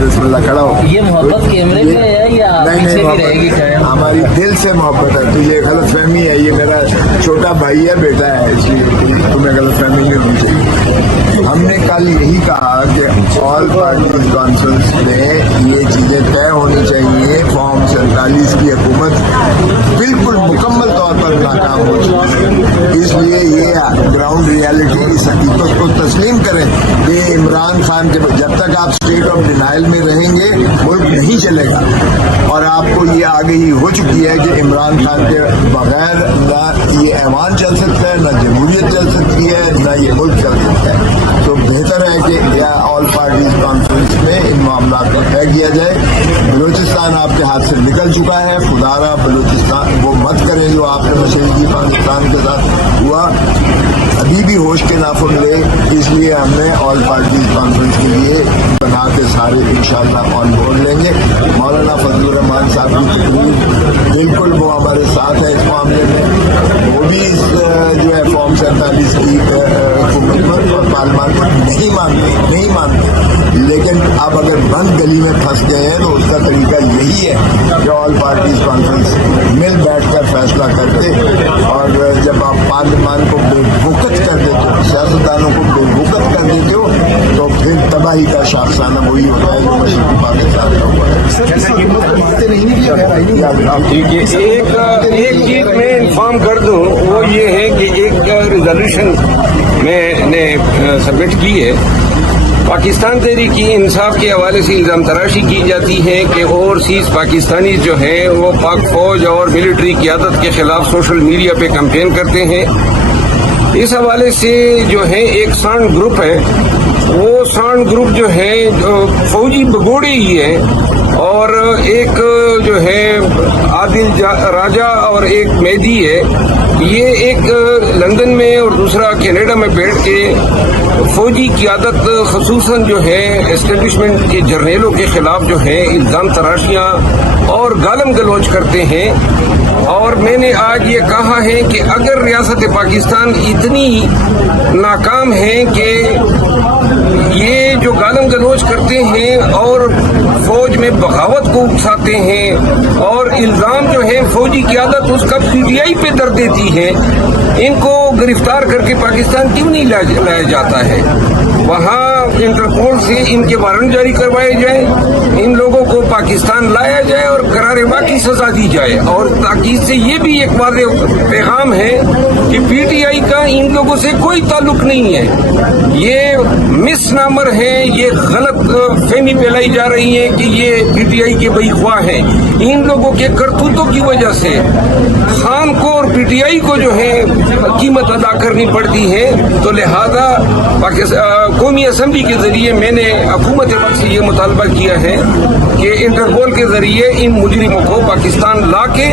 बिस्मिल्लाह, खड़ा हो। ये मोहब्बत कैमरे पे है या पीछे भी रहेगी कायम? हमारी दिल से मोहब्बत है। तुझे गलत फहमी है, ये मेरा छोटा भाई है, बेटा है, इसलिए तुम्हें गलत फहमी नहीं होनी चाहिए। हमने कल यही कहा कि ऑल पार्टीज कॉन्फ्रेंस में ये चीजें तय होनी चाहिए। फॉर्म 47 की हुकूमत बिल्कुल मुकम्मल तौर पर नाकाम हो चुकी है, इसलिए ये ग्राउंड रियलिटी की हकीकत को तस्लीम करें कि इमरान खान के जब तक आप स्टेट ऑफ डिनाइल में रहेंगे मुल्क नहीं चलेगा। और आपको ये आगे ही हो चुकी है कि इमरान खान के बगैर ना ये ऐवान चल सकता है, ना जमहूरियत चल सकती है, ना ये मुल्क चल सकता है। तो बेहतर है कि या ऑल पार्टीज कॉन्फ्रेंस में इन मामला को तय किया जाए। बलूचिस्तान आपके हाथ से निकल चुका है, खुदारा बलूचिस्तान वो मत करें जो आपने मशरकी पाकिस्तान के साथ हुआ। अभी भी होश के नाखुन रहे, इसलिए हमने ऑल पार्टीज कॉन्फ्रेंस के लिए बना के सारे इंशाअल्लाह ऑन बोर्ड लेंगे। मौलाना फजलुर रहमान साहब की तकरीर बिल्कुल वो हमारे साथ है इस मामले में। वो भी इस जो है फॉर्म 47 की हुकूमत पर और पार्लियामान पर नहीं मानते। लेकिन अब अगर बंद गली में फंस गए हैं तो उसका तरीका यही है कि ऑल पार्टीज कॉन्फ्रेंस मिल बैठ कर फैसला करते। और जब आप पार्लियामान को बेवकूफ़ कर देते हो, सियासतदानों को बेवकूफ़ कर देते हो, तो फिर तबाही का शाखसाना वही होता है जो मशरकी पाकिस्तान का हुआ है। ठीक है, एक चीज मैं इन्फॉर्म कर दूं, वो ये है कि एक रिजोल्यूशन मैंने सबमिट की है। पाकिस्तान तहरीक इंसाफ के हवाले से इल्ज़ाम तराशी की जाती है कि ओवरसीज पाकिस्तानी जो हैं वो पाक फौज और मिलिट्री क़यादत के खिलाफ सोशल मीडिया पे कैंपेन करते हैं। इस हवाले से जो है एक सांड ग्रुप है, वो सांड ग्रुप जो है फौजी भगोड़े ही है, और एक जो है आदिल राजा और एक मेहदी है। ये एक लंदन में और दूसरा कनाडा में बैठ के फौजी क़यादत खसूसन जो है एस्टेब्लिशमेंट के जर्नेलों के खिलाफ जो है इल्ज़ाम तराशियाँ और गालम गलौज करते हैं। और मैंने आज ये कहा है कि अगर रियासत पाकिस्तान इतनी नाकाम है कि ये जो गालम गलौज करते हैं और फौज में बगावत को उकसाते हैं और इल्ज़ाम जो है फौजी क़यादत उसका PTI पे दर देती है, इनको गिरफ्तार करके पाकिस्तान क्यों नहीं लाया जाता है? वहाँ इंटरपोल से इनके वारंट जारी करवाए जाए, इन लोगों को पाकिस्तान लाया जाए और करार-ए-वाक़ की सजा दी जाए। और ताकि इससे ये भी एक वाज़ेह पैगाम है कि PTI का इन लोगों से कोई ताल्लुक नहीं है। ये मिसनामर है, ये गलत फहमी फैलाई जा रही है कि ये PTI के बईख्वाह हैं। इन लोगों के करतूतों की वजह से खान को और PTI को जो है कीमत अदा करनी पड़ती है। तो लिहाजा कौमी असम्बली के जरिए मैंने हुकूमत वक्त से ये मुतालबा किया है कि इंटरपोल के जरिए इन मुजरिमों को पाकिस्तान ला के